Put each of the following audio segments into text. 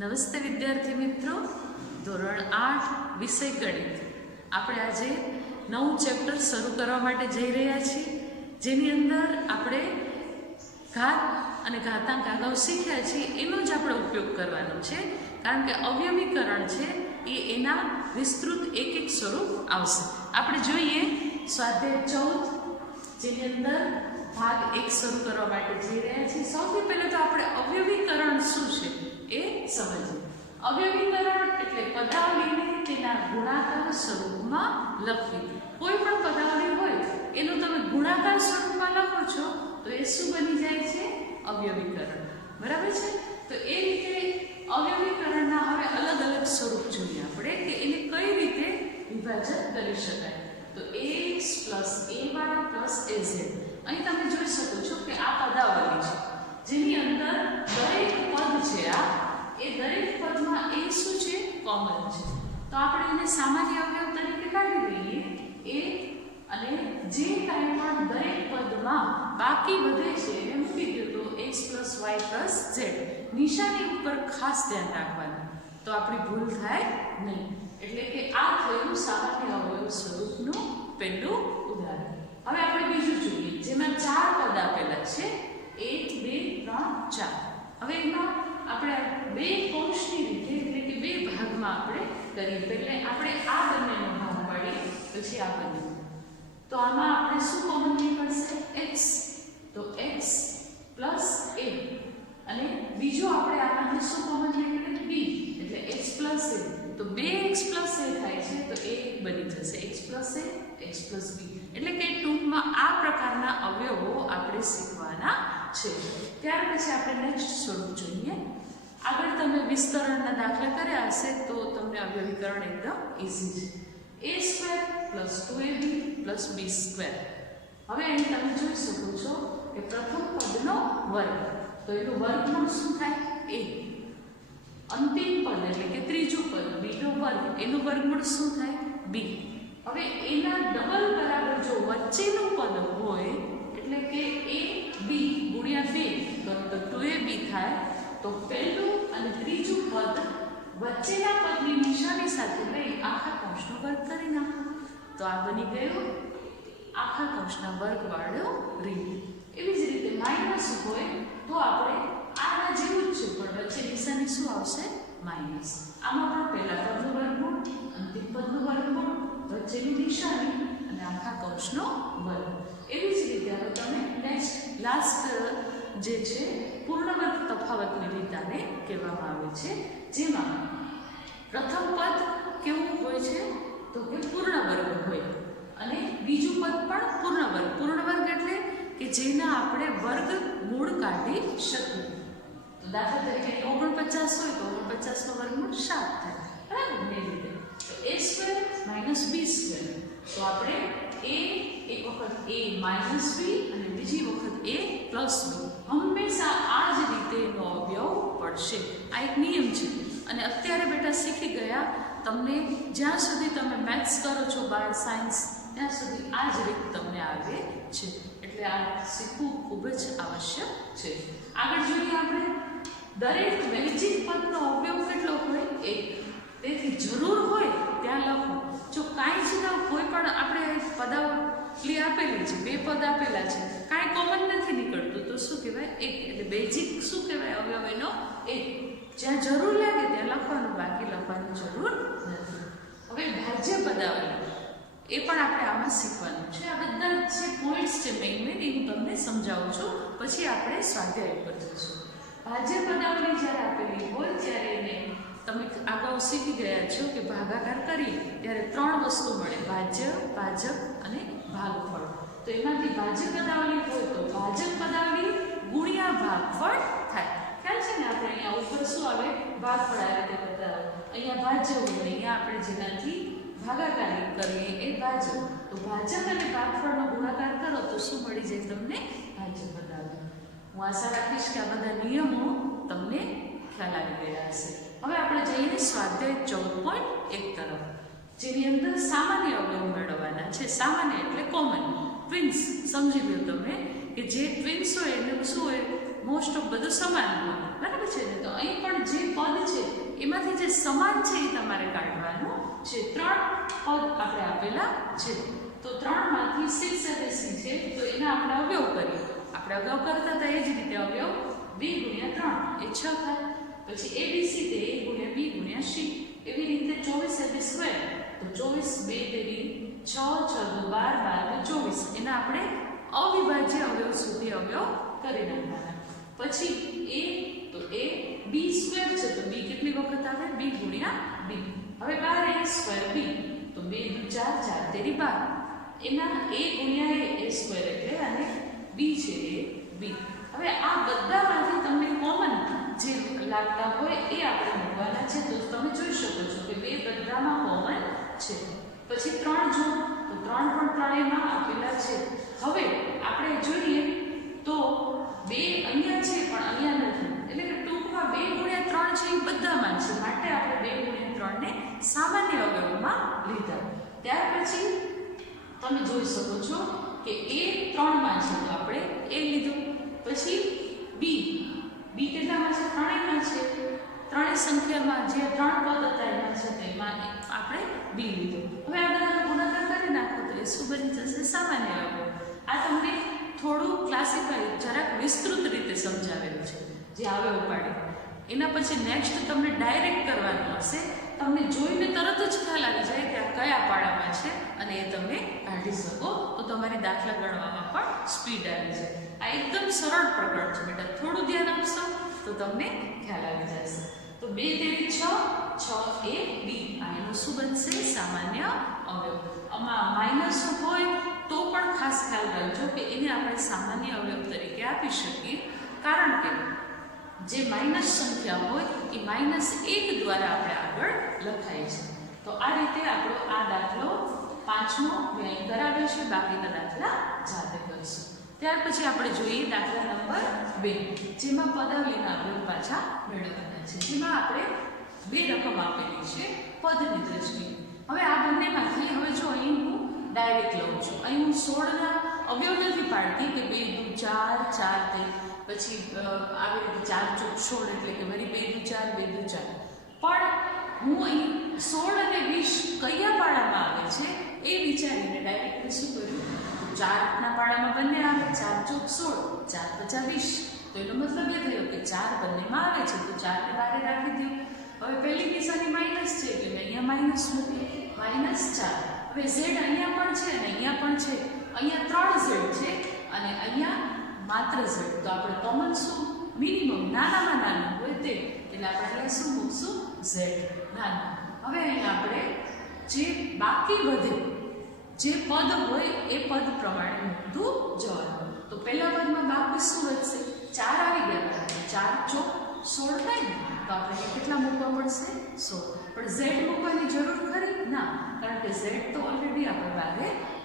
નમસ્તે વિદ્યાર્થી મિત્રો, ધોરણ 8 વિષય ગણિત. આપણે આજે નવું ચેપ્ટર શરૂ કરવા માટે જઈ રહ્યા છીએ, જેની અંદર આપણે ઘાત અને ઘાતાંક અગાઉ શીખ્યા છીએ એનો જ આપણે ઉપયોગ કરવાનો છે. કારણ કે અવયવીકરણ છે એ એના વિસ્તૃત એક સ્વરૂપ આવશે. આપણે જોઈએ સ્વાધ્યાય 14, જેની અંદર ભાગ 1 શરૂ કરવા માટે જઈ રહ્યા છીએ. સૌથી પહેલાં તો આપણે અવયવીકરણ શું છે એ સમજીએ. અવયવીકરણ એટલે પદાવલીને તેના ગુણાકાર સ્વરૂપમાં લખવી. કોઈ પણ પદાવલી હોય એનું તમે ગુણાકાર સ્વરૂપમાં લખો છો તો એ શું બની જાય છે? અવયવીકરણ. બરાબર છે? તો એ રીતે અવયવીકરણના હવે અલગ અલગ સ્વરૂપ જોઈએ આપણે કે એને કઈ રીતે વિભાજન કરી શકાય. તો ax + ay + az. અહીં તમે જોઈ શકો છો કે આ પદાવલી છે, જેની અંદર દરેક પદ છે એ દરેક પદમાં એ શું છે? કોમન છે. તો આપણે એને સામાન્ય અવયવ તરીકે કાઢી લઈએ એ, અને જે કાંઈ પણ દરેક પદમાં બાકી વધે છે એને મૂકી દો તો x + y + z. નિશાની ઉપર ખાસ ધ્યાન રાખવાનું, તો આપણી ભૂલ થાય નહીં. એટલે કે આ થયું સામાન્ય અવયવ સ્વરૂપનું પહેલું ઉદાહરણ. હવે આપણે બીજું જોઈએ, જેમાં 4 પદ આપેલા છે, 1 2 3 4. હવે એમાં આપણે 2 કૌંસની રીતે એટલે કે 2 ભાગમાં આપણે કરીએ. એટલે આપણે આ બંનેનો ભાગ પાડીએ, પછી આ બંને. તો આમાં આપણે શું કોમન નીકળશે? x. તો x + a. અને બીજું આપણે આમાંથી શું કોમન નીકળે? b. એટલે x + a. તો 2x + a થાય છે, તો a બની જશે x + a, x + b. એટલે કે ટૂંકમાં આ પ્રકારના અવયવો આપણે શીખવાના છે. ત્યાર પછી આપણે નેક્સ્ટ સ્વરૂપ જોઈએ. આગળ તમે વિસ્તરણના દાખલા કર્યા હશે તો તમને અવયવીકરણ એકદમ ઈઝી છે. a² + 2ab + b². હવે અહીં તમે જોઈ શકો છો કે પ્રથમ પદનો વર્ગ, તો એનું વર્ગમૂળ શું થાય? a. અંતિમ પદ એટલે કે ત્રીજું પદ b નો વર્ગ, એનું વર્ગમૂળ શું થાય? b. હવે એના ડબલ બરાબર જો વચ્ચેનું પદ હોય એટલે કે ab ગુણ્યા 2 કરો તો 2ab થાય. તો પહેલું અને ત્રીજું પદ વચ્ચેના પદની નિશાની સાથે લઈ આખા કૌંસનો વર્ગ કરી નાખો, તો આ બની ગયું આખા કૌંસના વર્ગવાળો રીત. એવી જ રીતે માઇનસ હોય તો આપણે આના જેવું જ છે, પણ વચ્ચે નિશાની શું આવશે? માઇનસ. આમાં પણ પહેલા પદનું વર્ગમૂળ, અંતિમ પદનું વર્ગમૂળ, વચ્ચેની નિશાની અને આખા કૌંસનો વર્ગ. એવી જ રીતે હવે તમે નેક્સ્ટ લાસ્ટ જે છે પૂર્ણ વર્ગ તફાવતની રીત આને કહેવામાં આવે છે, જેમાં પ્રથમ પદ કેવું હોય છે? તો કે પૂર્ણ વર્ગ હોય, અને બીજું પદ પણ પૂર્ણ વર્ગ. પૂર્ણ વર્ગ એટલે કે જેના આપણે વર્ગમૂળ કાઢી શકીએ. તો દાખલા તરીકે 49 હોય તો 49 નો વર્ગમૂળ 7 થાય. બરાબર ને? રીતે તો a² - b². તો આપણે a એક વખત a - b અને બીજી વખત a + b. હંમેશા આ જ રીતે એનો અવયવ પડશે. આ એક નિયમ છે. અને અત્યારે બેટા શીખી ગયા, તમને જ્યાં સુધી તમે મેથ્સ કરો છો, બાર સાયન્સ, ત્યાં સુધી આ જ રીત તમને આવે છે. એટલે આ શીખવું ખૂબ જ આવશ્યક છે. આગળ જોઈએ આપણે, દરેક વૈજિક પદનો અવયવ કેટલો હોય? 1. તેથી જરૂર હોય ત્યાં લખો. જો કાંઈ જ ના, કોઈ પણ આપણે પદાવલી આપેલી છે, 2 પદ આપેલા છે, કાંઈ કોમન નથી નીકળતું, તો શું કહેવાય? 1. એટલે બેઝિક શું કહેવાય? અવયવ એનો 1. જ્યાં જરૂર લાગે ત્યાં લખવાનું, બાકી લખવાની જરૂર નથી. હવે ભાજ્ય પદાવલી એ પણ આપણે આમાં શીખવાનું છે. આ બધા જે પોઈન્ટ્સ છે મેઇન એ હું તમને સમજાવું છું, પછી આપણે સ્વાધ્યાય ઉપર જઈશું. ભાજ્ય પદાવલી જ્યારે આપેલી હોય ત્યારે એને તમે અગાઉ શીખી ગયા છો કે ભાગાકાર કરી ત્યારે 3 વસ્તુ મળે: ભાજ્ય, ભાજક અને ભાગફળ. તો એમાંથી ભાજ્ય પદાવલી હોય તો ભાજક પદાવલી ગુણ્યા ભાગફળ થાય. ખ્યાલ છે ને? આપણે અહીંયા ઉપર શું આવે? ભાગફળ આ રીતે બતાવે. અહીંયા ભાજ્ય હોય, અહીંયા આપણે જેનાથી ભાગાકાર કરીએ એ ભાજક. તો ભાજક અને ભાગફળનો ગુણાકાર કરો તો શું મળી જાય તમને? ભાજ્ય પદાવલી. હું આશા રાખીશ કે આ બધા નિયમો તમને ખ્યાલ આવી ગયા હશે. હવે આપણે જઈએ સ્વાધ્યાય 14.1 તરફ, જેની અંદર સામાન્ય અવયવ મેળવવાના છે. સામાન્ય એટલે કોમન. ટ્વિન્સ સમજી લો તમે કે જે ટ્વિન્સ હોય એને શું હોય? મોસ્ટ ઓફ બધું સમાન હોય. બરાબર છે ને? તો અહીં પણ જે પદ છે એમાંથી જે સમાન છે એ તમારે કાઢવાનું છે. 3 પદ આપણે આપેલા છે, તો 3 માંથી 6 અને c છે, તો એના આપણે અવયવ કરીએ. આપણે અગાઉ કરતા હતા એ જ રીતે અવયવ 2 ગુણ્યા 3 એ 6 થાય. પછી abc તે a ગુણ્યા b ગુણ્યા c. એવી રીતે 24 સ્ક્વેર, તો 24 2 તેરી 6 6 12 12 24. એના આપણે અવિભાજ્ય અવયવ સુધી અવયવ કરી નાખવાના. પછી a તો a b સ્ક્વેર છે, તો b કેટલી વખત આવે? b ગુણ્યા b. હવે 12 a સ્ક્વેર b, તો 2 દુ 4 4 તેરી 12. એના a ગુણ્યા a સ્ક્વેર એટલે અને b છે એ b. હવે આ બધામાંથી તમને કોમન જે લાગતા હોય એ આપણે મૂકવાના છે. તો તમે જોઈ શકો છો કે બે બધામાં કોમન છે. પછી 3 જો, તો 3 પણ ત્રણેયમાં આપેલા છે. હવે આપણે જોઈએ તો 2 અહીંયા છે પણ અહીંયા નથી, એટલે કે ટૂંકમાં 2 ગુણ્યા 3 છે એ બધામાં છે, માટે આપણે 2 ગુણ્યા 3 ને સામાન્ય અવયવમાં લીધા. ત્યાર પછી તમે જોઈ શકો છો કે a 3 માં છે, તો આપણે a લીધું. પછી b કેટલામાં છે? ત્રણેયમાં છે. ત્રણેય સંખ્યામાં જે 3 પદ હતા એમાં છે, તેમાં આપણે b લીધું. હવે આ બધાનો ગુણાકાર કરી નાખો તો એ શું બની જશે? સામાન્ય અવયવ. આ તમને થોડું ક્લાસિકલ જરાક વિસ્તૃત રીતે સમજાવેલું છે જે અવયવ પાડે. એના પછી નેક્સ્ટ તમને ડાયરેક્ટ કરવાનું હશે. તમને જોઈને તરત જ ખ્યાલ આવી જાય કે આ કયા પાડામાં છે અને એ તમે કાઢી શકો, તો તમારી દાખલા ગણવામાં પણ સ્પીડ આવી જાય. આ એકદમ સરળ પ્રકરણ છે બેટા, થોડું ધ્યાન આપશો તો તમને ખ્યાલ આવી જશે. તો 2 તેરી 6 6 a b, આ એનું શું બનશે? સામાન્ય અવયવ. આમાં માઇનસ હોય તો પણ ખાસ ખ્યાલ રાખજો કે એને આપણે સામાન્ય અવયવ તરીકે આપી શકીએ, કારણ કે જે માઇનસ સંખ્યા હોય એ -1 દ્વારા આપણે આગળ લખાય છે. તો આ રીતે આપણો આ દાખલો 5મો વ્યાય કરાવે છે. બાકીના દાખલા જાતે કરીશું. ત્યાર પછી આપણે જોઈએ દાખલા નંબર 2, જેમાં પદાવલીના અવયવ પાછા મેળવવાના છે. જેમાં આપણે 2 રકમ આપેલી છે પદની દ્રષ્ટિએ. હવે આ બંનેમાંથી હવે જો અહીં હું ડાયરેક્ટ લઉં છું. અહીં હું 16ના અવયવ નથી પાડતી કે 2 દુ 4 4 તે પછી આવી રીતે 4 ચોક 16 એટલે કે વળી 2 દુ 4 2 દુ 4. પણ હું અહીં 16 અને 20 કયા પાડામાં આવે છે એ વિચારીને ડાયરેક્ટ શું કર્યું? 4ના પાડામાં બંને આવે, 4 ચોક 16 4 પચા 20. તો એનો મતલબ એ થયો કે 4 બંનેમાં આવે છે, તો 4 ને બારે રાખી દો. હવે પહેલી નિશાની માઇનસ છે એટલે અહીંયા માઇનસ મૂકી, -4. હવે z અહીંયા પણ છે અને અહીંયા પણ છે. અહીંયા 3 z છે અને અહીંયા માત્ર z. તો આપણે કોમન શું? મિનિમમ નાનામાં નાનું હોય તે, એટલે આપણે અહીંયા શું મૂકશું? z નાનું. હવે અહીંયા આપણે જે બાકી વધે જે પદ હોય એ પદ પ્રમાણે મૂકતું જવાનું. તો પહેલા પદમાં બાકી શું વધશે? 4 આવી ગયા, 4 ચોક 16 થાય ને, તો આપણે કેટલા મૂકવા પડશે? 16. પણ z મૂકવાની જરૂર ખરી? ના, કારણ કે z તો ઓલરેડી આપણે બહાર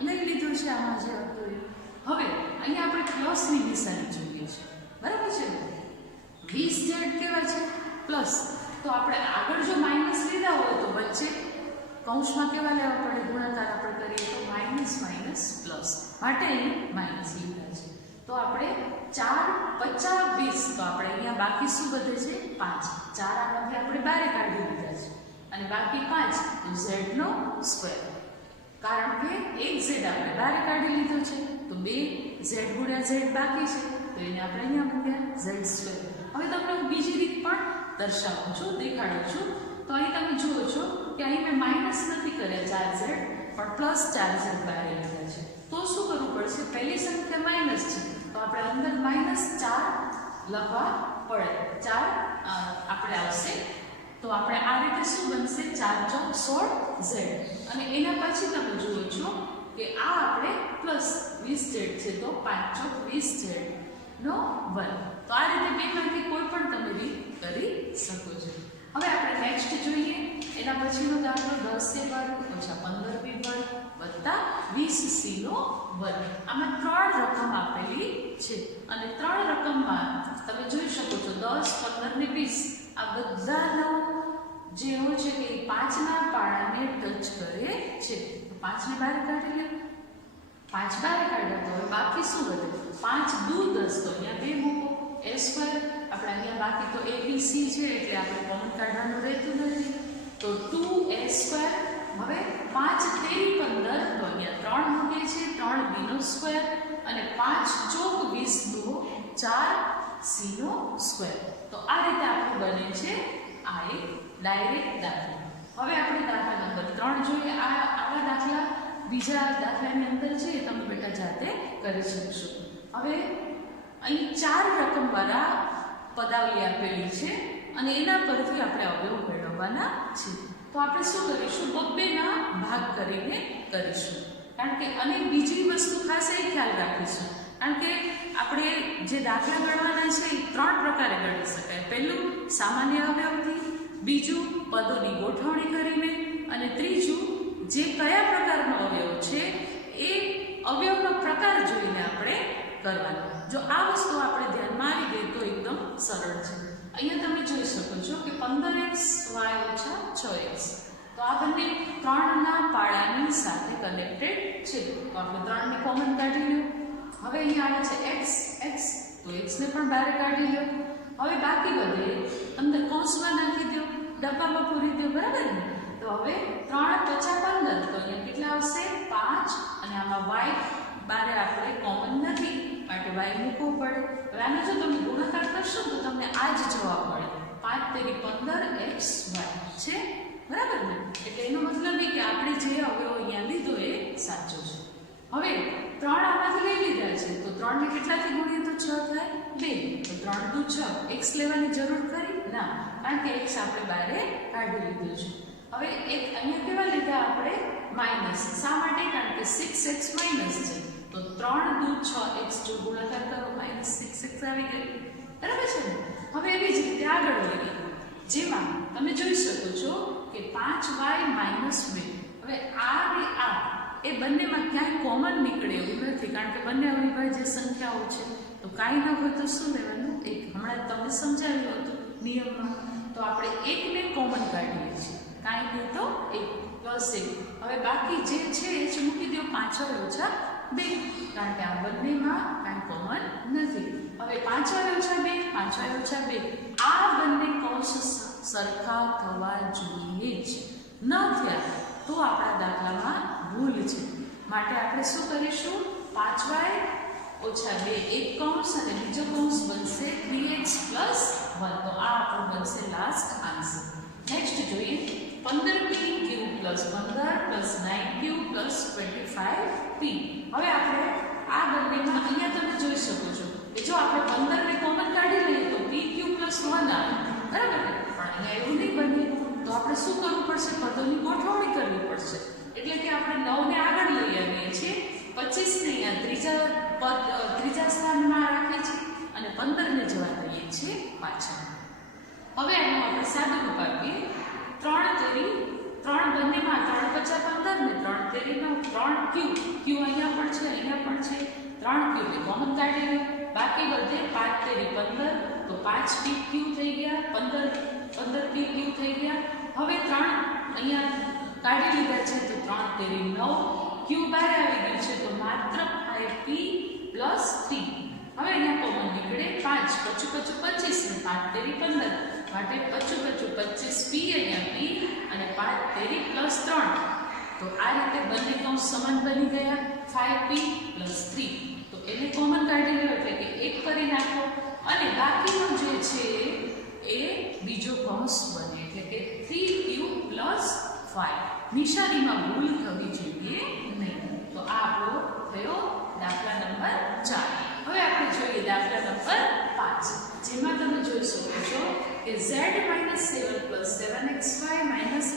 લઈ લીધું છે આમાં જે હતું એ. હવે અહીંયા આપણે પ્લસની નિશાની જોઈએ છે, બરાબર છે ને? 20z કેવા છે? પ્લસ. તો આપણે આગળ જો માઇનસ લીધા હોય તો વચ્ચે કૌંસમાં કેવા લેવા પડે? ગુણાકાર આપણે કરીએ તો માઇનસ માઇનસ પ્લસ, માટે અહીં માઇનસ લીધા છે. તો આપણે 4 50 20, તો આપણે અહીંયા બાકી શું વધે છે? 5. 4 આમાંથી આપણે બારે કાઢી લીધા છે અને બાકી 5, તો z નો સ્ક્વેર. કારણ કે એક z આપણે બારે કાઢી લીધો છે, તો 2 z ગુણ્યા z બાકી છે, તો એને આપણે અહીંયા મૂક્યા z સ્ક્વેર. હવે તમને હું બીજી રીત પણ દર્શાવું છું, દેખાડું છું. તો અહીં તમે જુઓ છો કે અહીં મેં માઇનસ નથી કર્યા 4z, પણ પ્લસ 4z બારે લીધા છે. તો શું કરવું પડશે? પહેલી સંખ્યા માઇનસ છે, તો આપણે અંદર -4 લખવા પડે. 4 આપણે આવશે, તો આપણે આ રીતે શું બનશે? 4 ચોક 16z. અને એના પછી તમે જુઓ છો કે આ આપણે પ્લસ 20z છે, તો 5 ચોક 20z નો વર્ગ. તો આ રીતે બેમાંથી કોઈ પણ તમે રીત કરી શકો છો. હવે આપણે નેક્સ્ટ જોઈએ. એના પછીનો દાખલો 10a વર્ગ ઓછા 15b વર્ગ વત્તા 20c નો વર્ગ. આમાં 3 રકમ આપેલી છે અને 3 રકમમાં તમે જોઈ શકો છો 10 15 ને 20 આ બધાનો જે હોય છે કે 5ના પાડાને ટચ કરે છે. 5 ને બહાર કાઢી લે, 5 બહાર કાઢ્યા તો હવે બાકી શું વધે? 5 દુ 10, તો અહીંયા 2 મૂકો. a સ્ક્વેર આપણે અહીંયા બાકી તો ABC છે એટલે આપણે કોમન કાઢવાનું રહેતું નથી. તો 2a². હવે 5 તેરી 15 તો અહીંયા 3 મૂકે છે, 3b² અને 5 ચોક 20 દો 4c². તો આ રીતે આપણું બને છે આ એક ડાયરેક્ટ દાખલો. હવે આપણે દાખલા નંબર 3 જોઈએ. આવા દાખલા બીજા દાખલાની અંદર છે તમે બેટા જાતે કરી શકશો. હવે અહીં 4 રકમવાળા પદાવલી આપેલી છે અને એના પરથી આપણે અવયવ મેળવવાના છે. તો આપણે શું કરીશું? બબ્બેના ભાગ કરીને કરીશું. કારણ કે અને બીજી વસ્તુ ખાસ એ ખ્યાલ રાખીશું, કારણ કે આપણે જે દાખલા ગણવાના છે એ 3 પ્રકારે ગણી શકાય. પહેલું સામાન્ય અવયવથી, બીજું પદોની ગોઠવણી કરીને અને ત્રીજું જે કયા પ્રકારનો અવયવ છે એ અવયવનો પ્રકાર જોઈને આપણે કરવાનું. જો આ વસ્તુ આપણે ધ્યાનમાં આવી ગઈ તો એકદમ સરળ છે. અહીંયા તમે જોઈ શકો છો કે 15x y ઓછા 6x. તો આ બંને 3ના પાડાની સાથે કનેક્ટેડ છે. તો આપણે 3ને કોમન કાઢી લો. હવે અહીંયા આવે છે x x, તો x ને પણ બહાર કાઢી લો. હવે બાકી વધે અંદર કૌંસમાં નાખી દો, ડબ્બામાં પૂરી દો, બરાબર ને? તો હવે 3 × 5 = 15. તો અહીંયા કેટલા આવશે? 5 અને આમાં y બારે આપણે કોમન નથી માટે y મૂકવું પડે. હવે આનો જો તમે ગુણાકાર કરશો તો તમને આ જ જવાબ મળે. 5 તેરી 15xy છે, બરાબર ને? એટલે એનો મતલબ એ કે આપણે જે અવયવ અહીંયા લીધો એ સાચો છે. હવે 3 આમાંથી લઈ લીધા છે તો 3 ને કેટલાથી ગુણીએ તો 6 થાય? 2. તો 3 × 6. x લેવાની જરૂર ખરી? ના, કારણ કે x આપણે બહાર કાઢી લીધું છે. હવે એક અહીંયા કેવા લીધા આપણે? માઈનસ. શા માટે? કારણ કે 6x માઈનસ છે. તો 3 × 6x જો ગુણાકાર કરો -6x આવી ગયું, બરાબર છે ને? હવે એવી જ રીતે આગળ વધીએ, જેમાં તમે જોઈ શકો છો કે 5y - 2. હવે આ ને આ એ બંનેમાં ક્યાંય કોમન નીકળે એવું નથી, કારણ કે બંને અવિભાજ્ય સંખ્યાઓ છે. તો કાંઈ ન હોય તો શું લેવાનું? 1. હમણાં તમને સમજાવ્યું હતું નિયમમાં. તો આપણે 1ને કોમન કાઢીએ છીએ, કાંઈ નહીં તો 1 + 1. હવે બાકી જે છે એ જ મૂકી દો 5y - 2, કારણ કે આ બંનેમાં કાંઈ કોમન નથી. હવે 5y - 2, 5y - 2 આ બંને કૌંસ સરખા થવા જોઈએ જ. ન થયા તો આપણા દાખલામાં ભૂલ છે. માટે આપણે શું કરીશું? 5y - 2 એક કૌંસ અને બીજો કૌંસ બનશે 3x + 1. તો આ આપણો બનશે લાસ્ટ આન્સર. નેક્સ્ટ જોઈએ 15p³ + 15 + 9q + 25p. હવે આપણે આ બંનેમાં અહીંયા તમે જોઈ શકો છો કે જો આપણે 15 ને કોમન કાઢી લઈએ તો pq + 1 આવે, બરાબર ને? પણ અહીંયા એવું નહીં બને. તો આપણે શું કરવું પડશે? પદોની ગોઠવણી કરવી પડશે. એટલે કે આપણે 9 ને આગળ લઈ આવીએ છીએ, 25 ને અહીંયા ત્રીજા સ્થાનમાં રાખીએ છીએ અને 15 ને જવા દઈએ છીએ પાછળ. હવે આનું આપણે સાદું રૂપ આપીએ. 3 તેરી 3 બંનેમાં 3 × 5 = 15 ને 3 તેરી 9, 3q q અહીંયા પણ છે, અહીંયા પણ છે. 3q ને કોમન કાઢી લો. બાકી બધે 5 તેરી 15, તો 5pq થઈ ગયા, 15pq થઈ ગયા. હવે 3 અહીંયા કાઢી લીધા છે તો 3 તેરી 9, q બહાર આવી ગયું છે તો માત્ર 5p + 3. હવે અહીંયા કોમન નીકળે 5, પચું 25 ને 5 તેરી 15 માટે પચું 25p અહીંયા p અને 5 તેરી + 3. તો આ રીતે બંને કૌંસ સમાન બની ગયા 5p + 3. તો એને કોમન કાઢી લો એટલે કે 1 કરી નાખો અને બાકીનો જે છે એ બીજો કૌંસ બને એટલે કે 3q + 5. નિશાનીમાં ભૂલ થવી જોઈએ નહીં. તો આ આપણો થયો દાખલા નંબર 4. હવે આપણે જોઈએ દાખલા નંબર 5, જેમાં તમે જોઈ શકો છો કે z - 7 + 7xy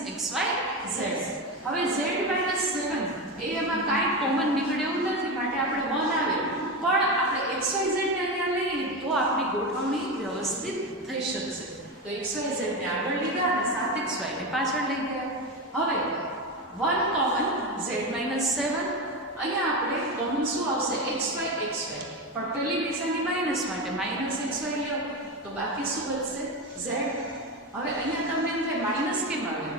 - xyz. હવે z - 7 એ એમાં કાંઈ કોમન નીકળે એવું નથી માટે આપણે 1 આવે, પણ આપણે xyz ને અહીંયા લઈએ તો આપણી ગોઠવણી વ્યવસ્થિત થઈ શકશે. તો xyz ને આગળ લીધા અને 7xy ને પાછળ લઈ ગયા. હવે 1 કોમન z - 7, અહીંયા આપણે કોમન શું આવશે? xy પણ પેલી નિશાની માઈનસ માટે -xy લ્યો તો બાકી શું બચશે? z. હવે અહીંયા તમને એમ થાય માઈનસ કેમ આવે?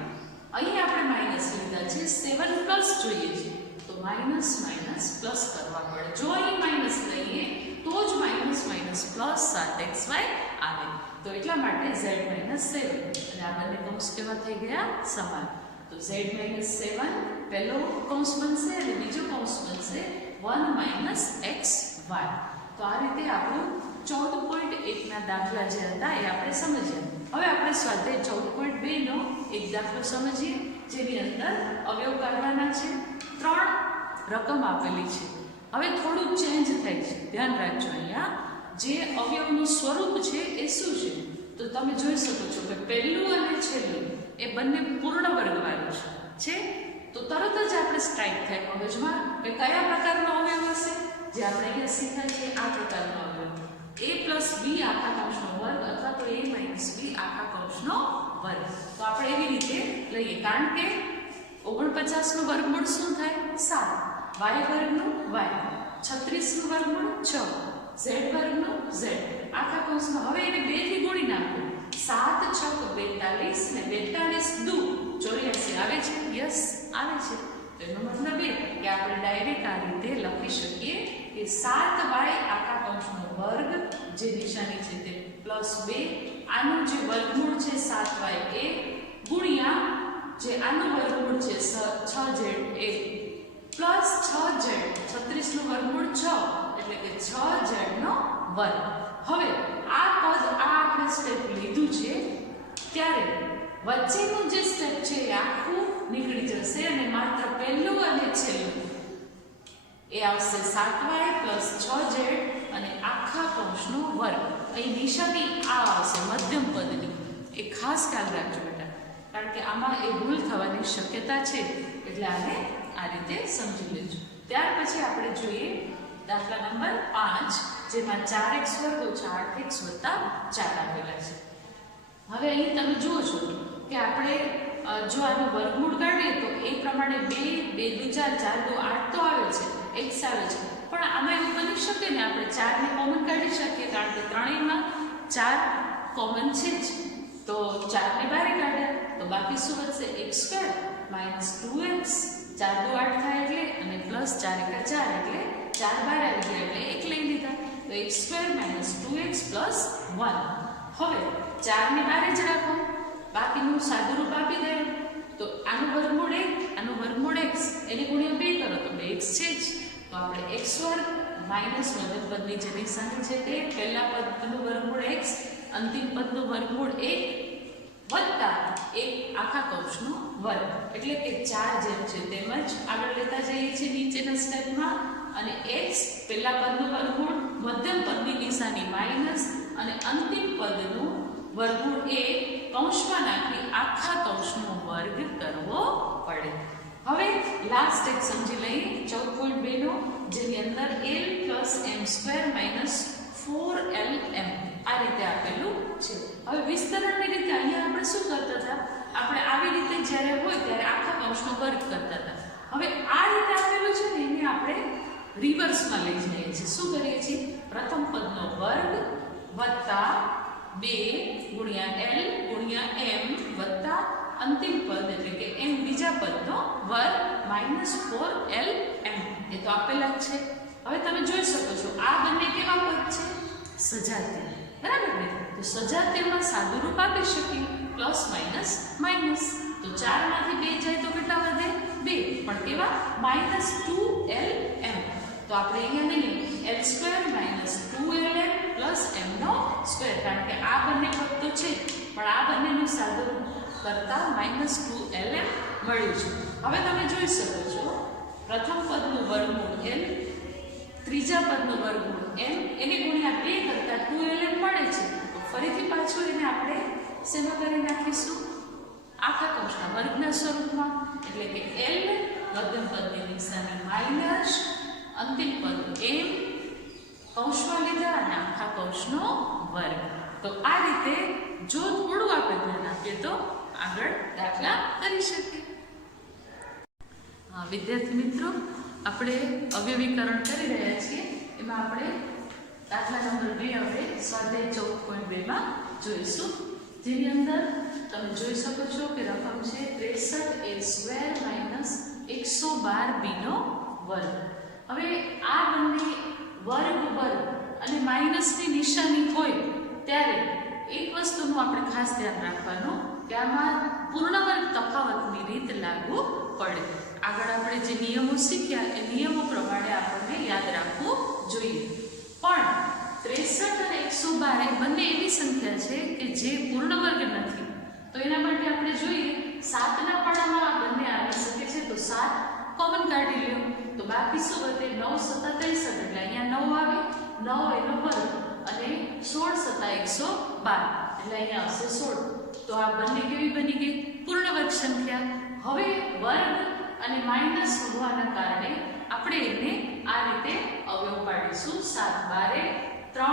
અહીં આપણે માઈનસ લીધા છે, 7 પ્લસ જોઈએ છે તો માઈનસ પ્લસ કરવા પડે. જો અહીં માઈનસ લઈએ તો જ માઈનસ x પ્લસ 7xy આવે. તો એટલા માટે z માઇનસ 7 અને આ બંને કૌંસ કેવા થઈ ગયા? સમાન. તો z માઇનસ 7 પહેલો કૌંસ બનશે અને બીજો કૌંસ બનશે 1 માઇનસ xy. તો આ રીતે આપણું 14.1 ના દાખલા જે હતા એ આપણે સમજ્યા. હવે આપણે સ્વાધ્યાય 14.2 નો એક દાખલો સમજીએ જેની અંદર અવયવ કાઢવાના છે. 3 રકમ આપેલી છે. હવે થોડું ચેન્જ થાય છે, ધ્યાન રાખજો. અહીંયા જે અવયવનું સ્વરૂપ છે એ શું છે? તો તમે જોઈ શકો છો કે પહેલું અને છેલ્લું એ બંને પૂર્ણ વર્ગવાળું છે. તો તરત જ આપણે સ્ટ્રાઇક થાય મગજમાં કે કયા પ્રકારનો અવયવ હશે? જે આપણે અહીંયા શીખ્યા છે આ પ્રકારનો અવયવ, a પ્લસ b આખા કૌંસનો વર્ગ અથવા તો a માઇનસ b આખા કૌંસનો વર્ગ. તો આપણે એવી રીતે લઈએ, કારણ કે 49 નું વર્ગમૂળ શું થાય? 7. y વર્ગનું y, 36 નું વર્ગમૂળ 6, z વર્ગનું z આખા કૌંસમાં. હવે એને 2 થી ગુણી નાખો. 7 6 42 ને 42 દુ 84 આવે છે. યસ, આવે છે. તો એનો મતલબ એ કે આપણે ડાયરેક્ટ આ રીતે લખી શકીએ કે 7y આખા કૌંસનો વર્ગ, જે નિશાની છે તે +2, આનું જે વર્ગમૂળ છે 7y એ ગુણ્યા જે આનું વર્ગમૂળ છે 6z એ પ્લસ 6z, 36 નું વર્ગમૂળ 6 એટલે કે 6z નો વર્ગ. હવે આ પદ આ આપણે સ્ટેપ લીધું છે ત્યારે વચ્ચેનું જે સ્ટેપ છે એ આખું નીકળી જશે અને માત્ર પહેલું અને છેલ્લું એ આવશે 7y પ્લસ 6z અને આખા કૌંસનો વર્ગ. અહીં નિશાની આ આવશે મધ્યમ પદની. એ ખાસ ખ્યાલ રાખજો બેટા, કારણ કે આમાં એ ભૂલ થવાની શક્યતા છે, એટલે આને આ રીતે સમજી લેજો. ત્યાર પછી આપણે જોઈએ દાખલા નંબર 5, જેમાં 4x² ઓછા 8x વત્તા 4 આપેલા છે. હવે અહીં તમે જુઓ છો કે આપણે જો આનો વર્ગમૂળ કાઢીએ તો એ પ્રમાણે 2 2 દુ 4 4 દુ 8 તો આવે છે, x આવે છે. પણ આમાં એવું બની શકે ને આપણે 4 ને કોમન કાઢી શકીએ, કારણ કે ત્રણેયમાં 4 કોમન છે જ. તો 4 ને બહાર કાઢ્યા તો બાકી શું વધશે? x² માઇનસ 2x, 4 દુ 8 થાય એટલે, અને પ્લસ 4 એકા 4 એટલે 4 બહાર આવી ગયા એટલે 1 લઈ લીધા. તો x² માઇનસ 2x પ્લસ 1. હવે 4 ને બહાર જ રાખો, બાકીનું સાદું રૂપ આપી દે. તો આનું વર્ગમૂળ 1, આનું વર્ગમૂળ x, એને ગુણ્યા 2 કરો તો 2x છે જ. તો આપણે x² માઇનસ મધ્યમ પદની જે નિશાની છે તે પહેલા પદનું વર્ગમૂળ x, અંતિમ પદનું વર્ગમૂળ 1 વત્તા 1 આખા કૌંસનો વર્ગ, એટલે કે 4 જેમ છે તેમ જ આગળ લેતા જઈએ છીએ નીચેના સ્ટેપમાં. અને x પહેલા પદનું વર્ગમૂળ, મધ્યમ પદની નિશાની માઇનસ અને અંતિમ પદનું વર્ગમૂળ એ કૌંસમાં નાખી આખા કૌંસનો વર્ગ કરવો પડે. હવે લાસ્ટ એક સમજી લઈએ 14.2 નો, જેની અંદર l plus m² minus 4lm આ રીતે આપેલું છે. હવે વિસ્તરણની રીતે અહીંયા આપણે શું કરતા હતા? આપણે આવી રીતે જ્યારે હોય ત્યારે આખા કૌંસનો વર્ગ કરતા હતા. હવે આ રીતે આપેલું છે ને એને આપણે રિવર્સમાં લઈ જઈએ છીએ. શું કરીએ છીએ? પ્રથમ પદનો વર્ગ વત્તા 2 ગુણ્યા l ગુણ્યા m વત્તા અંતિમ પદ એટલે કે m બીજા પદનો વર્ગ માઇનસ 4lm. એ તો આપેલા જ છે. હવે તમે જોઈ શકો છો આ બંને કેવા પદ છે? સજાતીય, બરાબર ને? તો સજાતીયમાં સાદું રૂપ આપી શકીએ પ્લસ માઇનસ માઇનસ. તો 4 માંથી 2 જાય તો કેટલા વધે? 2, પણ કેવા? Minus 2lm. તો આપણે અહીંયા નહીં l² minus 2lm plus m નો સ્ક્વેર, કારણ કે આ બંને પદ તો છે પણ આ બંનેનું સાદું કરતા માઇનસ 2lm મળ્યું છે. હવે તમે જોઈ શકો છો પ્રથમ પદનું વર્ગમૂળ l, ત્રીજા પદનું વર્ગમૂળ m, એને ગુણ્યા 2 કરતા 2lm મળે છે. તો ફરીથી પાછું એને આપણે શેમાં કરી નાખીશું? આખા કૌંસના વર્ગના સ્વરૂપમાં, એટલે કે l મધ્યમ પદની નિશાની માઇનસ, અંતિમ પદ m કૌંસમાં લીધા અને આખા કૌંસનો વર્ગ. તો આ રીતે જો થોડું આપણે ધ્યાન આપીએ તો આગળ દાખલા કરી શકીએ. વિદ્યાર્થી મિત્રો, આપણે અવયવીકરણ કરી રહ્યા છીએ. એમાં આપણે દાખલા નંબર 2 હવે સ્વાધ્યાય 14.2 માં જોઈશું, જેની અંદર તમે જોઈ શકો છો કે રકમ છે 63a² માઇનસ 112b નો વર્ગ. હવે આ બંને વર્ગ વર્ગ અને માઇનસની નિશાની હોય ત્યારે એક વસ્તુનું આપણે ખાસ ધ્યાન રાખવાનું કે આમાં પૂર્ણ વર્ગ તફાવતની રીત લાગુ પડે. આગળ આપણે જે નિયમો શીખ્યા એ નિયમો પ્રમાણે આપણને યાદ રાખવું જોઈએ. પણ 63 અને 112 એ બંને એવી સંખ્યા છે કે જે પૂર્ણ વર્ગ નથી. તો એના માટે આપણે જોઈએ 7ના પાડામાં આ બંને આવી શકે છે. તો 7 કોમન કાઢી લ્યો તો બાકી શું વધે? 9 7 63 એટલે અહીંયા 9 આવે, 9 એનો વર્ગ અને 16 7 112 એટલે અહીંયા આવશે 16. તો આ બંને કેવી બની ગઈ? પૂર્ણ વર્ગ સંખ્યા. હવે વર્ગ અને માઇનસ હોવાના કારણે આપણે એને આ રીતે અવયવ પાડીશું. 7 12 3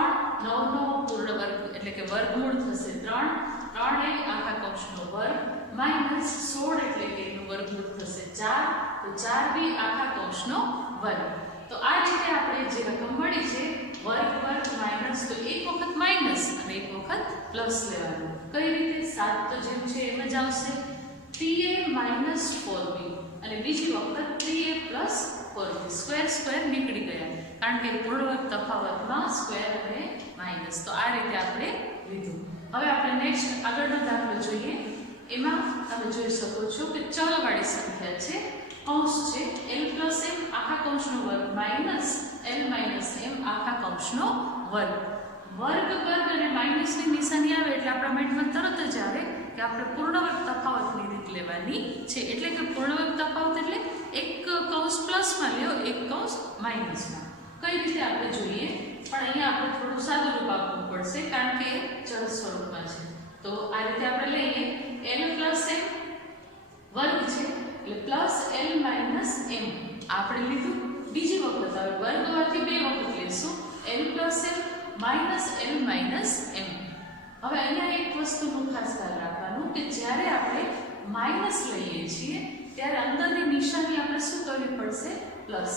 9 નો પૂર્ણ વર્ગ એટલે કે વર્ગમૂળ થશે 3 3 એ આખા કૌંસનો વર્ગ માઇનસ 16 એટલે કે એનું વર્ગમૂળ થશે 4 તો 4 બી આખા કૌંસનો વર્ગ. તો આ રીતે આપણે જે રકમ મળી છે વર્ગ વર્ગ માઇનસ, તો એક વખત માઇનસ અને એક વખત પ્લસ લેવાનું. કઈ રીતે? 7 તો જેમ છે એમ જ આવશે 3a માઇનસ 4b અને બીજી વખત 3a plus 4b. Square square નીકળી ગયા કારણ કે પૂર્ણ વર્ગ તફાવતમાં સ્ક્વેર અને માઇનસ. તો આ રીતે આપણે લીધું. હવે આપણે નેક્સ્ટ આગળનો દાખલો જોઈએ. એમાં તમે જોઈ શકો છો કે ચલવાળી સંખ્યા છે, કૌંસ છે l પ્લસ m આખા કૌંસનો વર્ગ માઇનસ l માઇનસ m આખા કૌંસનો વર્ગ. વર્ગ વર્ગ અને માઇનસની નિશાની આવે એટલે આપણા માઇન્ડમાં તરત જ આવે કે આપણે પૂર્ણ વર્ગ તફાવતની રીત લેવાની છે. એટલે કે પૂર્ણ વર્ગ તફાવત એટલે એક કૌંસ પ્લસમાં લ્યો, એક કૌંસ માઇનસમાં. કઈ રીતે આપણે જોઈએ, પણ અહીંયા આપણે થોડું સાદું રૂપ આપવું પડશે કારણ કે ચલ સ્વરૂપમાં છે. તો આ રીતે આપણે લઈએ l પ્લસ m વર્ગ છે એટલે પ્લસ l માઇનસ m આપણે લીધું. બીજી વખત હવે વર્ગ હોવાથી બે વખત લેશું l plus m minus l minus m. હવે અહીંયા એક વસ્તુનું ખાસ ખ્યાલ રાખવાનું કે જ્યારે આપણે માઇનસ લઈએ છીએ ત્યારે અંદરની નિશાની આપણે શું કરવી પડશે? પ્લસ.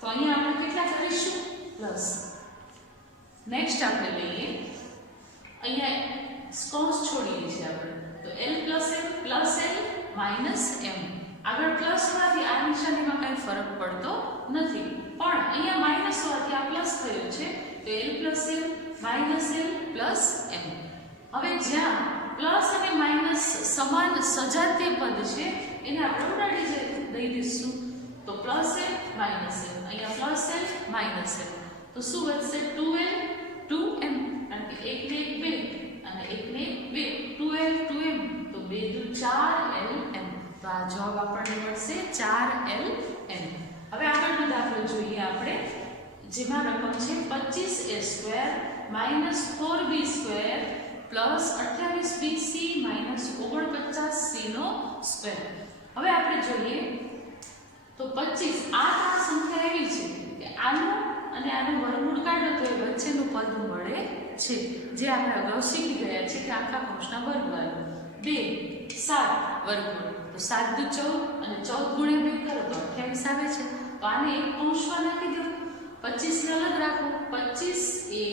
તો અહીંયા આપણે કેટલા કરીશું? પ્લસ. નેક્સ્ટ આપણે લઈએ અહીંયા કૌંસ છોડીએ છીએ આપણે તો l plus m plus l minus m. આગળ પ્લસ હોવાથી આ નિશાનીમાં કંઈ ફરક પડતો નથી, પણ અહીંયા માઇનસ હોવાથી આ પ્લસ થયો છે તો l plus m minus l plus m. હવે જ્યાં પ્લસ અને માઇનસ સમાન સજાતીય પદ છે એને આપણે ઉડાડી દઈ દઈશું. તો પ્લસ l માઇનસ l, અહીંયા પ્લસ l માઇનસ l. તો શું વધશે? 2l 2m કારણ કે 1 ને 1 2 અને 1 ને 2 2l 2m તો 2 દુ 4lm. તો આ જવાબ આપણને મળશે 4lm. હવે આગળનો દાખલો જોઈએ આપણે જેમાં રકમ છે 25a² minus 4b² plus 28bc minus 49c નો સ્ક્વેર. હવે આપણે જોઈએ તો 25 આ સંખ્યા એવી છે કે આનું અને આનું વર્ગમૂળ કાઢો તો એ વચ્ચેનું પદ મળે છે જે આપણે અગાઉ શીખી ગયા છે કે આખા કૌંસના વર્ગવાળું 2 7 વર્ગમૂળ. તો 7 દુ 14 અને 14 ગુણ્યા 2 કરો તો 28 આવે છે. તો આને એક કૌંસમાં નાખી દો, 25 ને અલગ રાખો. 25a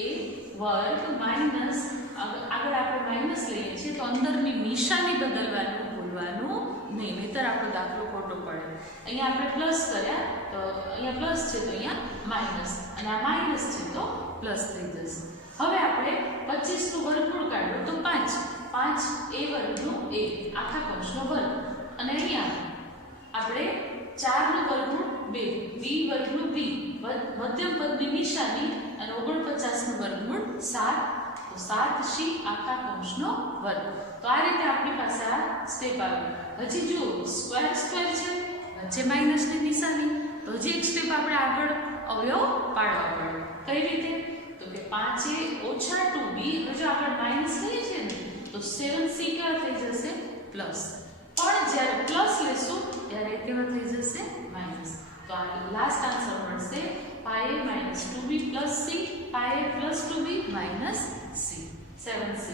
વર્ગ માઇનસ આગળ આપણે માઇનસ લઈએ છીએ તો અંદરની નિશાની બદલવાનું ભૂલવાનું નહીં, નહીતર આપણો દાખલો ખોટો પડે. અહીંયા આપણે પ્લસ કર્યા તો અહીંયા પ્લસ છે તો અહીંયા માઇનસ અને આ માઇનસ છે તો પ્લસ થઈ જશે. હવે આપણે 25 નું વર્ગમૂળ કાઢ્યું તો 5 5 a વર્ગનું a આખા કૌંસનો વર્ગ અને અહીંયા આપણે 4 નું વર્ગમૂળ 2 b વર્ગનું b મધ્યમ પદની નિશાની અને 49 નું વર્ગમૂળ 7 તો 7c આખા કૌંસનો વર્ગ. તો આ રીતે આપણી પાસે આ સ્ટેપ આવી. હજી જો સ્ક્વેર સ્ક્વેર છે વચ્ચે માઇનસની નિશાની તો હજી એક સ્ટેપ આપણે આગળ અવયવ પાડવા પડે. કઈ રીતે? તો કે 5a ઓછા 2b જો આગળ માઇનસ લઈએ છીએ ને તો 7c કેવા થઈ જશે? પ્લસ. પણ જ્યારે પ્લસ લેશું ત્યારે કેવા થઈ જશે? માઇનસ. તો આ લાસ્ટ આન્સર મળશે pi a minus 2b plus c pi a plus 2b minus c 7c.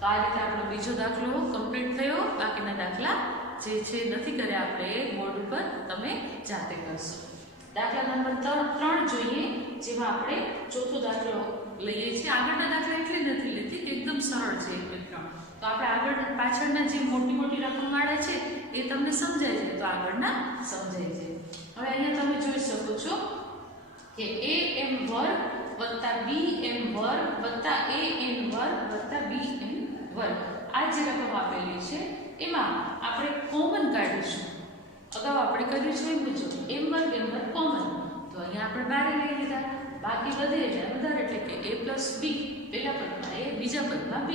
તો આ રીતે આપણો બીજો દાખલો કમ્પ્લીટ થયો. બાકીના દાખલા જે છે નથી કર્યા આપણે બોર્ડ ઉપર તમે જાતે કરશો. દાખલા નંબર 3 જોઈએ જેમાં આપણે ચોથો દાખલો લઈએ છીએ. આગળના દાખલા એટલે નથી લેતી કે એકદમ સરળ છે 1 2 3. તો આપણે આગળ પાછળના જે મોટી મોટી રકમવાળા છે એ તમને સમજાય છે તો આગળના સમજાય છે. હવે અહીંયા તમે જોઈ શકો છો કે am વર્ગ વત્તા bm વર્ગ વત્તા an વર્ગ વત્તા bm વર્ગ. આ જે રકમ આપેલી છે એમાં આપણે કોમન કાઢીશું. અગાઉ આપણે કર્યું છે એ મુજબ m વર્ગ કોમન, તો અહીંયા આપણે બારે લઈ લીધા, બાકી વધે એટલે વધારે એટલે કે a પ્લસ b, પહેલા પદમાં a બીજા પદમાં b.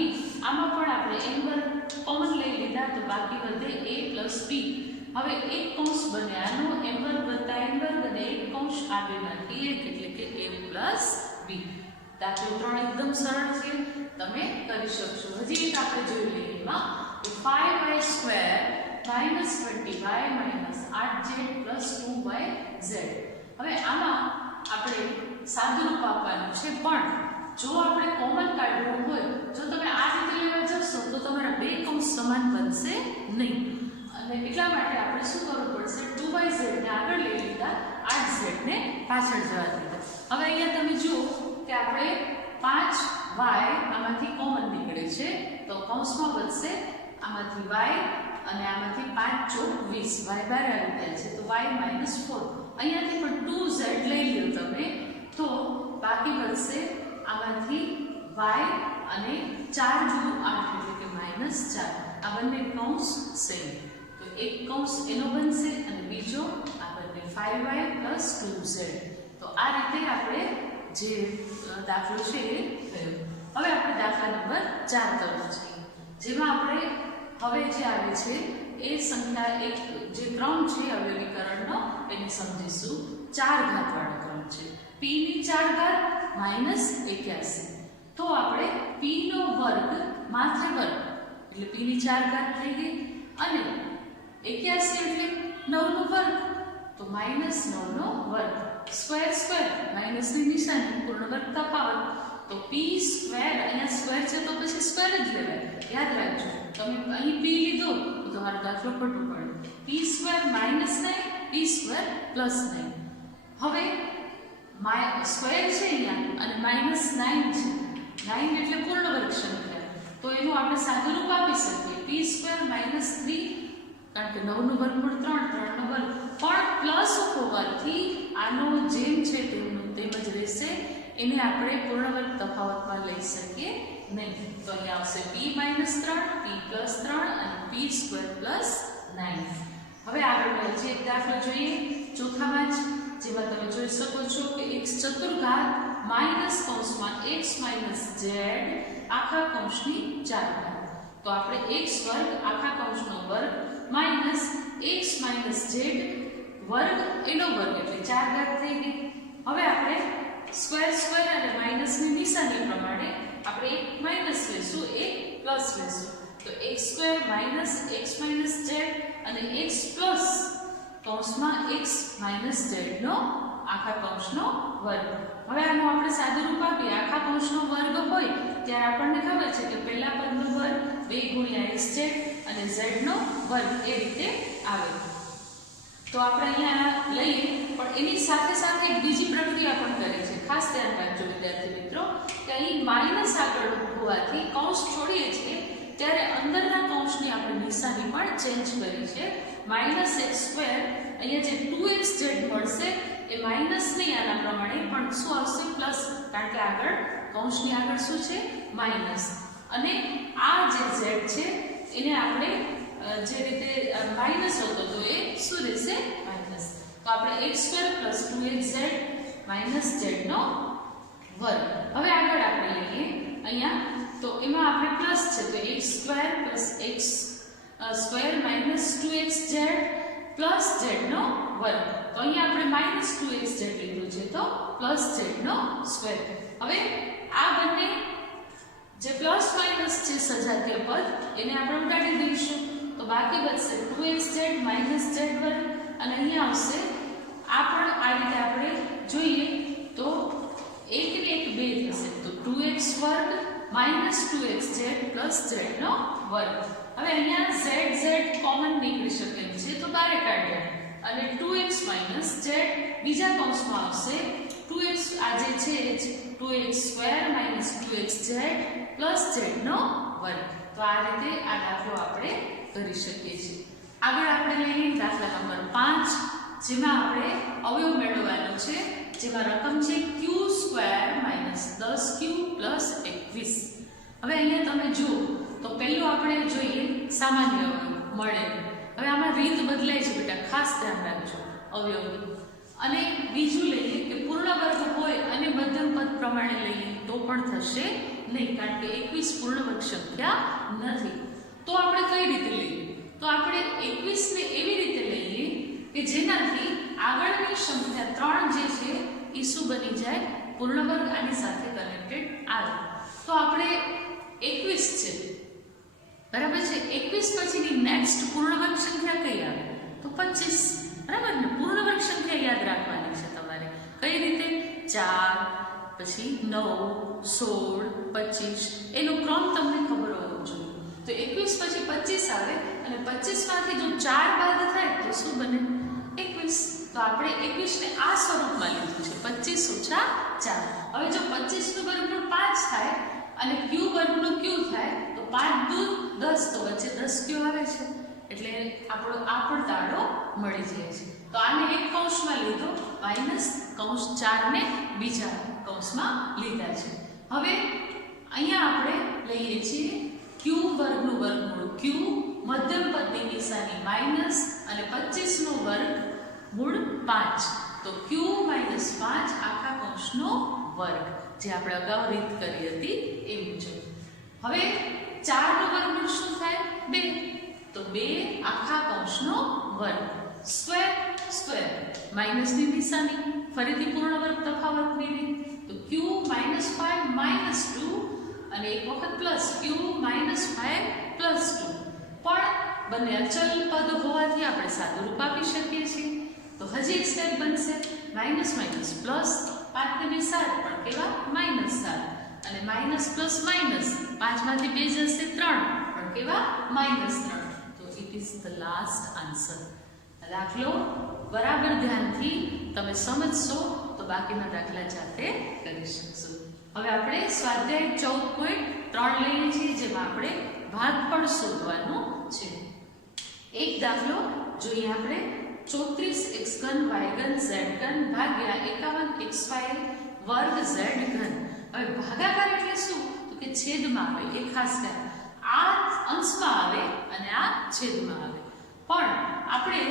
આમાં પણ આપણે m વર્ગ કોમન લઈ લીધા તો બાકી વધે a પ્લસ b. હવે એક કૌંસ બને આનો m વર્ગ વત્તા n વર્ગ અને એક કૌંસ આ બેમાંથી એક એટલે કે a પ્લસ b. દાખલો 3 એકદમ સરળ છે, તમે કરી શકશો. હજી એક આપણે જોઈ લઈએ એમાં 5y square minus 20y minus 8z plus 2yz. હવે આમાં આપણે સાદું રૂપ આપવાનું છે, પણ જો આપણે કોમન કાઢવું હોય, જો તમે આ રીતે લેવા જશો તો તમારા બે કૌંસ સમાન બનશે નહીં, અને એટલા માટે આપણે શું કરવું પડશે, 2yz ને આગળ લઈ લીધા, 8z ને પાછળ જવા દીધા. હવે અહીંયા તમે જુઓ કે આપણે 5y આમાંથી કોમન નીકળે છે તો કૌંસમાં બચશે આમાંથી y અને આમાંથી 5 ચોક 20, y બહાર આવી જાય છે તો y માઇનસ 4. અહીંયાથી પણ 2z લઈ લો તમે તો બાકી બચશે આમાંથી y અને 4 જુઓ 8 એટલે કે માઇનસ 4. આ બંને કૌંસ સેમ, તો એક કૌંસ એનો બનશે અને બીજો આ બંને 5y પ્લસ 2z. તો આ રીતે આપણે જે દાખલો છે એ થયો. હવે આપણે દાખલા નંબર 4 તરફ જઈએ, જેમાં આપણે હવે જે આવે છે એ સંખ્યા એક જે ક્રમ છે અવયવીકરણનો એને સમજીશું. 4 ઘાત વાળો ક્રમ છે, p ની 4 ઘાત માઇનસ 81. તો આપણે p નો વર્ગ માત્ર વર્ગ એટલે p ની 4 ઘાત થઈ ગઈ, અને 81 એટલે 9 નો વર્ગ તો માઇનસ 9 નો વર્ગ. સ્ક્વેર સ્ક્વેર માઇનસ ની નિશાની, પૂર્ણ વર્ગ તફાવત, તો p સ્ક્વેર, અહીંયા સ્ક્વેર છે તો પછી સ્ક્વેર જ લેવાય, યાદ રાખજો. તમે અહીં p લીધો તો તમારો દાખલો ખોટો પડે. p square minus 9, p square plus 9. હવે સ્ક્વેર છે અહીંયા અને માઇનસ 9 છે, 9 એટલે પૂર્ણ વર્ગ સંખ્યા, તો એનું આપણે સાદું રૂપ આપી શકીએ p સ્ક્વેર માઇનસ 3, કારણ કે 9 નું વર્ગમૂળ 3, 3 નો વર્ગ, પણ પ્લસ હોવાથી આનો જેમ છે તેમનું તેમ જ રહેશે, એને આપણે પૂર્ણ વર્ગ તફાવતમાં લઈ શકીએ નહીં. તો અહીંયા આવશે p માઇનસ 3, p પ્લસ 3 અને p સ્ક્વેર પ્લસ 9. હવે આગળ હજી એક દાખલો જોઈએ ચોથામાં જ, જેમાં તમે જોઈ શકો છો કે x ચતુર્ઘાત માઇનસ કૌંસમાં x માઇનસ z આખા કૌંસની 4 ઘાત. તો આપણે x વર્ગ આખા કૌંસનો વર્ગ માઇનસ x માઇનસ z વર્ગ એનો વર્ગ એટલે 4 ઘાત થઈ ગઈ. હવે આપણે સ્ક્વેર સ્ક્વેર અને માઇનસની નિશાની પ્રમાણે આપણે એક માઇનસ લેશું, એક પ્લસ લેશું, તો x square minus x minus z અને x પ્લસ કૌંસમાં x માઇનસ z નો આખા કૌંસનો વર્ગ. હવે આનું આપણે સાદું રૂપ આપીએ, આખા કૌંસનો વર્ગ હોય ત્યારે આપણને ખબર છે કે પહેલા પદનો વર્ગ 2 ગુણ્યા xz અને z નો વર્ગ એ રીતે આવે. તો આપણે અહીંયા લઈએ, પણ એની સાથે સાથે એક બીજી પ્રક્રિયા પણ કરી છે, ખાસ ધ્યાન રાખજો વિદ્યાર્થી મિત્રો, કે અહીં માઇનસ આગળ હોવાથી કૌંસ છોડીએ છીએ ત્યારે અંદરના કૌંસની આપણે નિશાની પણ ચેન્જ કરી છે. માઇનસ x સ્ક્વેર, અહીંયા જે 2xz મળશે એ માઇનસ નહીં આના પ્રમાણે, પણ શું આવશે પ્લસ, કારણ કે આગળ કૌંસની આગળ શું છે માઇનસ, અને આ જે z છે એને આપણે જે રીતે માઇનસ હતો તો એ શું રહેશે માઇનસ. તો આપણે x square plus 2xz minus z નો વર્ગ. હવે આગળ આપણે લઈએ અહીંયા, તો એમાં આપણે પ્લસ છે તો x square plus x square minus 2xz plus z નો વર્ગ. તો અહીંયા આપણે માઇનસ 2xz લીધું છે તો પ્લસ z નો સ્ક્વેર. હવે આ બંને જે પ્લસ માઇનસ છે સજાતીય પદ એને આપણે ઉડાડી દઈશું, તો બાકી બચશે 2xz માઇનસ z વર્ગ, અને અહીંયા આવશે આ પણ આ રીતે આપણે જોઈએ તો 1 ને 1 2 થશે, તો 2x વર્ગ માઇનસ 2xz પ્લસ z નો વર્ગ. હવે અહીંયા z કોમન નીકળી શકે છે તો બારે કાઢ્યા, અને 2x માઇનસ z બીજા કૌંસમાં આવશે 2x આ જે છે 2x square minus 2xz plus z નો વર્ગ. તો આ રીતે આ દાખલો આપણે કરી શકીએ છીએ. આગળ આપણે લઈએ દાખલા નંબર 5, જેમાં આપણે અવયવ મેળવવાનો છે, જેમાં રકમ છે q² - 10q + 21. હવે અહીંયા તમે જુઓ તો પહેલું આપણે જોઈએ સામાન્ય અવયવ મળે. હવે આમાં રીત બદલાય છે બેટા, ખાસ ધ્યાન રાખજો અવયવની. અને બીજું લઈએ કે પૂર્ણ વર્ગ હોય અને મધ્યમ પદ પ્રમાણે લઈએ તો પણ થશે નહીં, કારણ કે 21 પૂર્ણ વર્ગ સંખ્યા નથી. તો આપણે કઈ રીતે લઈએ? તો આપણે 21 ને એવી રીતે લઈએ કે જેનાથી આગળની સંખ્યા 3 જે છે એ શું બની જાય? પૂર્ણ વર્ગ આની સાથે કનેક્ટેડ આવે. તો આપણે 21 છે, બરાબર છે. 21 પછીની નેક્સ્ટ પૂર્ણ વર્ગ સંખ્યા કઈ આવે? તો 25, બરાબર ને? પૂર્ણ વર્ગ સંખ્યા યાદ રાખવાની છે તમારે. કઈ રીતે? 4, પછી 9, 16, 25 એનો ક્રમ તમને ખબર હોવો જોઈએ. તો 21 પછી 25 આવે અને 25 માંથી જો 4 બાદ થાય તો શું બને? 21. તો આપણે 21 ને આ સ્વરૂપમાં લીધું છે, 25 - 4. હવે જો 25 નું વર્ગમૂળ 5 થાય અને q વર્ગનું q થાય તો 5 દૂ 10, તો વચ્ચે 10 q આવે છે, એટલે આપણો આ પણ તાળો મળી જાય છે. તો આને એક કૌંસમાં લીધો માઇનસ કૌંસ 4 ને બીજા કૌંસમાં લીધા છે. હવે અહીંયા આપણે લઈએ છીએ q વર્ગનું વર્ગમૂળ q, મધ્યમ પદની નિશાની માઇનસ અને 25 નો વર્ગમૂળ 5. તો q - 5 આખા કૌંસનો વર્ગ, જે આપણે અગાઉ રીત કરી હતી એ મુજબ. હવે 4 નો વર્ગમૂળ શું થાય? 2. તો 2 આખા કૌંસનો વર્ગ. સ્ક્વેર માઇનસની નિશાની, ફરીથી પૂર્ણ વર્ગ તફાવતની રીત. તો q - 5 - 2 અને એક વખત પ્લસ q - 5 + 2. પણ બંને અચલ પદ હોવાથી આપણે સાદું રૂપ આપી શકીએ છીએ. તો હજી એક સ્ટેપ બનશે માઇનસ માઇનસ પ્લસ, 5 ને 7 પણ કેવા? -7. અને માઇનસ પ્લસ માઇનસ, 5 માંથી 2 જશે 3 પણ કેવા? -3. તો it is the last answer. દાખલો બરાબર ધ્યાનથી તમે સમજશો તો બાકીના દાખલા જાતે કરી શકશો. હવે આપણે સ્વાધ્યાય 14.3 લઈએ છીએ, જેમાં આપણે ભાગફળ શોધવાનું છે. એક દાખલો જોઈએ આપણે. 34x3 y3 z3 ભાગ્યા 51xy વર્ગ z3. હવે ભાગાકાર એટલે શું? તો કે છેદમાં આવે. એ ખાસ ધ્યાન, આ અંશમાં આવે અને આ છેદમાં આવે. પણ આપણે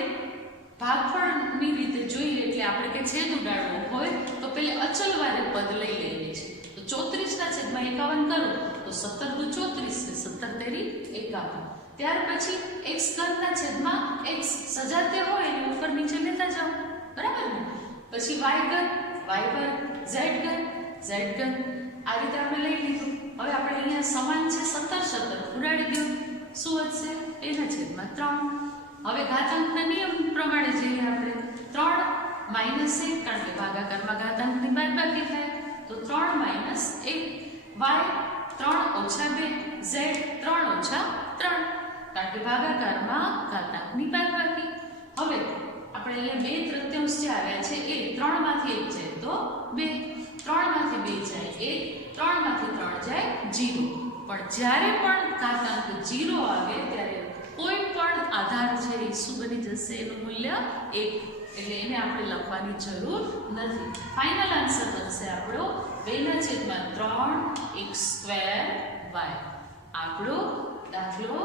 ભાગફળની રીતે જોઈએ એટલે આપણે કે છેદ ઉડાડવો હોય તો પેલે અચલ વાળે પદ લઈ લઈએ છીએ. તો 34/51 કરું તો 17 × 34 ને 17 × 51. ત્યાર પછી x ઘનના છેદમાં x સજાતે હોય એને ઉપર નીચે લેતા જાઓ, બરાબર ને? પછી y ઘન, y વર્ગ, z ઘન, z ઘન, આ રીતે આપણે લઈ લીધું. હવે આપણે અહીંયા સમાન છે 17 ઉડાડી દો, શું વધશે? એના છેદમાં 3. હવે ઘાતાંકના નિયમ પ્રમાણે જઈએ આપણે. 3 - 1, કારણ કે ભાગાકારમાં ઘાતાંકની બાદબાકી થાય, તો 3 - 1, y 3 - 2, z 3 - 3, કારણ કે ભાગાકારમાં ઘાતાંકની બાદબાકી. હવે આપણે અહીંયા 2/3 જે આવ્યા છે એ 3 માંથી 1 જાય તો 2, 3 માંથી 2 જાય 1, 3 માંથી 3 જાય 0. પણ જ્યારે પણ ઘાતાંક 0 આવે ત્યારે કોઈ પણ આધાર છે એ શું બની જશે? એનું મૂલ્ય 1, એટલે એને આપણે લખવાની જરૂર નથી. ફાઇનલ આન્સર બનશે આપણો 2/3x²y. આપણો દાખલો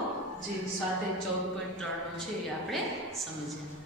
જે સ્વાધ્યાય 14.3 નો છે એ આપણે સમજ્યા.